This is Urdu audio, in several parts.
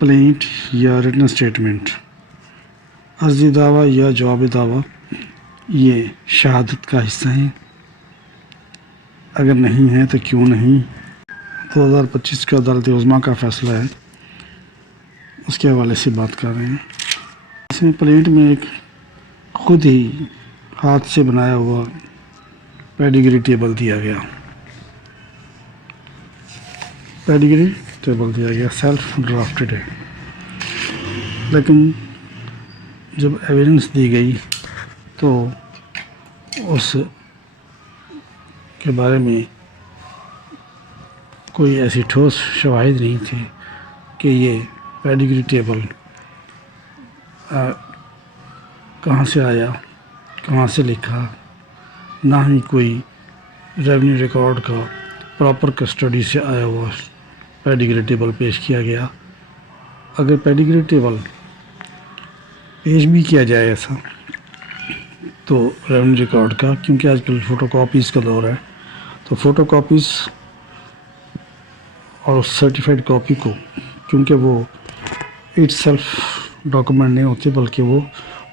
پلینٹ یا ریٹن اسٹیٹمنٹ، عرضی دعویٰ یا جواب دعویٰ یہ شہادت کا حصہ ہیں؟ اگر نہیں ہے تو کیوں نہیں؟ 2025 کا عدالت عظمیٰ کا فیصلہ ہے، اس کے حوالے سے بات کر رہے ہیں۔ اس میں پلینٹ میں ایک خود ہی ہاتھ سے بنایا ہوا پیڈیگری ٹیبل دیا گیا، سیلف ڈرافٹڈ ہے، لیکن جب ایویڈنس دی گئی تو اس کے بارے میں کوئی ایسی ٹھوس شواہد نہیں تھی کہ یہ پیڈیگری ٹیبل کہاں سے آیا، کہاں سے لکھا، نہ ہی کوئی ریونیو ریکارڈ کا پراپر کسٹڈی سے آیا ہوا پیڈیگری ٹیبل پیش کیا گیا۔ اگر پیڈیگری ٹیبل پیش بھی کیا جائے ایسا تو ریونیو ریکارڈ کا، کیونکہ آج کل فوٹو کاپیز کا دور ہے، تو فوٹو کاپیز اور سرٹیفائڈ کاپی کو، کیونکہ وہ اٹ سیلف ڈاکومنٹ نہیں ہوتے بلکہ وہ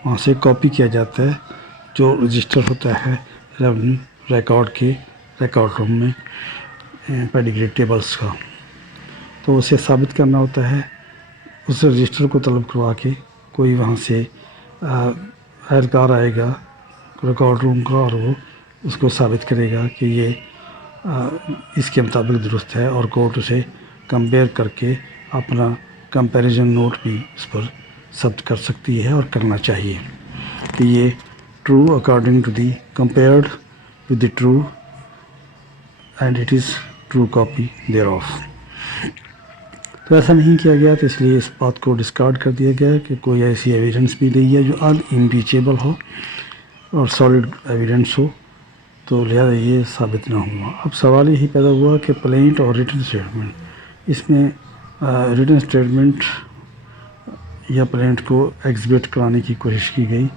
وہاں سے کاپی کیا جاتا ہے جو رجسٹر ہوتا ہے ریونیو ریکارڈ کے ریکارڈ روم میں پیڈیگری ٹیبلز کا، تو اسے ثابت کرنا ہوتا ہے، اس رجسٹر کو طلب کروا کے کوئی وہاں سے اہلکار آئے گا ریکارڈ روم کا اور وہ اس کو ثابت کرے گا کہ یہ اس کے مطابق درست ہے، اور کورٹ اسے کمپیئر کر کے اپنا کمپیریزن نوٹ بھی اس پر ثبت کر سکتی ہے اور کرنا چاہیے کہ یہ true according to the compared with the true and it is true copy thereof. تو ایسا نہیں کیا گیا، تو اس لیے اس بات کو ڈسکارڈ کر دیا گیا کہ کوئی ایسی ایویڈنس بھی نہیں ہے جو ان امپیچیبل ہو اور سالڈ ایویڈنس ہو، تو لہٰذا یہ ثابت نہ ہوا۔ اب سوال یہی پیدا ہوا کہ پلینٹ اور ریٹن اسٹیٹمنٹ، اس میں ریٹن اسٹیٹمنٹ یا پلینٹ کو ایگزبٹ کرانے کی کوشش کی گئی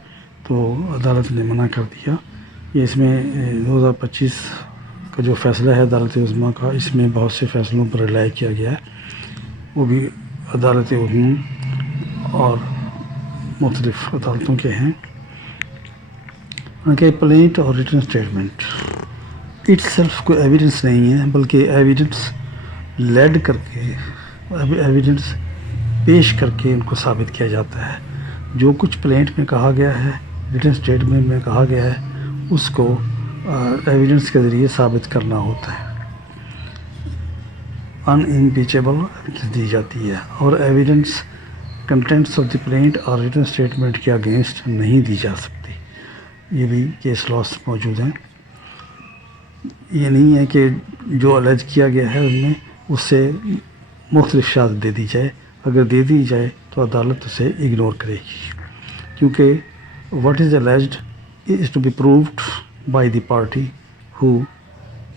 تو عدالت نے منع کر دیا۔ یہ اس میں 2025 کا جو فیصلہ ہے عدالت عظمیٰ کا، اس میں بہت سے فیصلوں پر رلائے کیا گیا ہے، وہ بھی عدالت عظمیٰ اور مختلف عدالتوں کے ہیں کہ پلینٹ اور ریٹن اسٹیٹمنٹ اٹ سیلف کوئی ایویڈنس نہیں ہے، بلکہ ایویڈنس لیڈ کر کے، ایویڈنس پیش کر کے ان کو ثابت کیا جاتا ہے۔ جو کچھ پلینٹ میں کہا گیا ہے، ریٹن اسٹیٹمنٹ میں کہا گیا ہے، اس کو ایویڈنس کے ذریعے ثابت کرنا ہوتا ہے، ان امپیچیبل ایویڈنس دی جاتی ہے، اور evidence contents of the plaint اور ریٹن اسٹیٹمنٹ کے اگینسٹ نہیں دی جا سکتی۔ یہ بھی کیس لاس موجود ہیں۔ یہ نہیں ہے کہ جو الج کیا گیا ہے ان میں اس سے مختلف شہادت دے دی جائے، اگر دے دی جائے تو عدالت اسے اگنور کرے گی، کیونکہ what is alleged is to be proved by the party who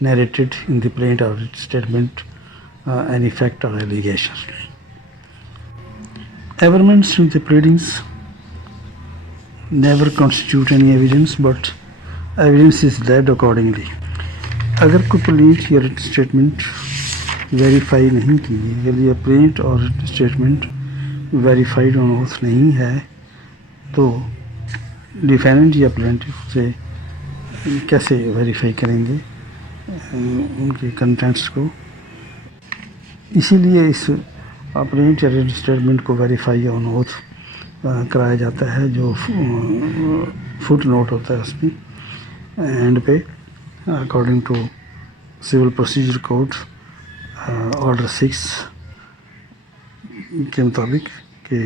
narrated in the plaint or statement any fact or allegation. Averments in the pleadings never constitute any evidence, but evidence is led accordingly. اگر کوئی پلینٹ یا ریٹن اسٹیٹمنٹ ویریفائی نہیں کی، یا پلینٹ اور ریٹن اسٹیٹمنٹ ویریفائڈ آن اوتھ نہیں ہے، تو ڈیفینڈنٹ یا پلینٹف سے کیسے ویریفائی کریں گے ان کے کنٹینٹس کو؟ اسی لیے اس پلینٹ یا ریٹن اسٹیٹمنٹ کو ویریفائی آن اوتھ کرایا جاتا ہے، جو فٹ نوٹ ہوتا ہے اس میں اینڈ پہ، according to civil procedure code order 6 کے مطابق، کہ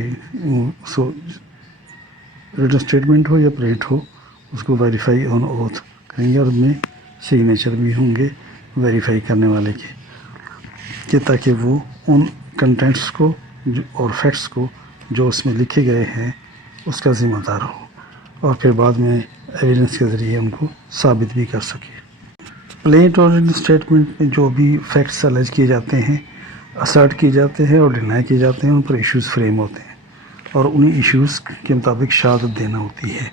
ریٹن اسٹیٹمنٹ ہو یا پلینٹ ہو اس کو ویریفائی آن اوتھ کریں گے، اور ان میں سگنیچر بھی ہوں گے ویریفائی کرنے والے کے، کہ تاکہ وہ ان کنٹینٹس کو اور فیکٹس کو جو اس میں لکھے گئے ہیں اس کا ذمہ دار ہو، اور پھر بعد میں ایویڈنس کے ذریعے ان کو ثابت بھی کر سکے۔ پلینٹ اور ریٹن اسٹیٹمنٹ میں جو بھی فیکٹس الج کیے جاتے ہیں، اسرٹ کیے جاتے ہیں اور ڈینائی کیے جاتے ہیں، ان پر ایشوز فریم ہوتے ہیں، اور انہیں ایشوز کے مطابق شہادت دینا ہوتی ہے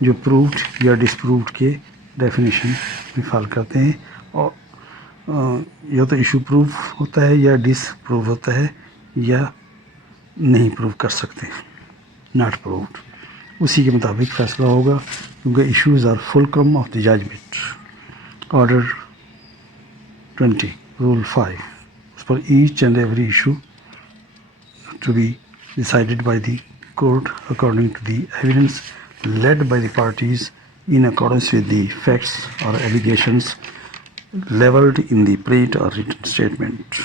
جو پرووڈ یا ڈسپرووڈ کے ڈیفینیشن میں فال کرتے ہیں، اور یا تو ایشو پروف ہوتا ہے یا ڈس پروف ہوتا ہے، یا نہیں پروو کر سکتے, ناٹ پرووڈ. اسی کے مطابق فیصلہ ہوگا کیونکہ issues are fulcrum of the judgment. Order 20 rule 5 اس پر each and every issue to be decided by the court according to the evidence led by the parties in accordance with the facts or allegations leveled in the plea or written statement.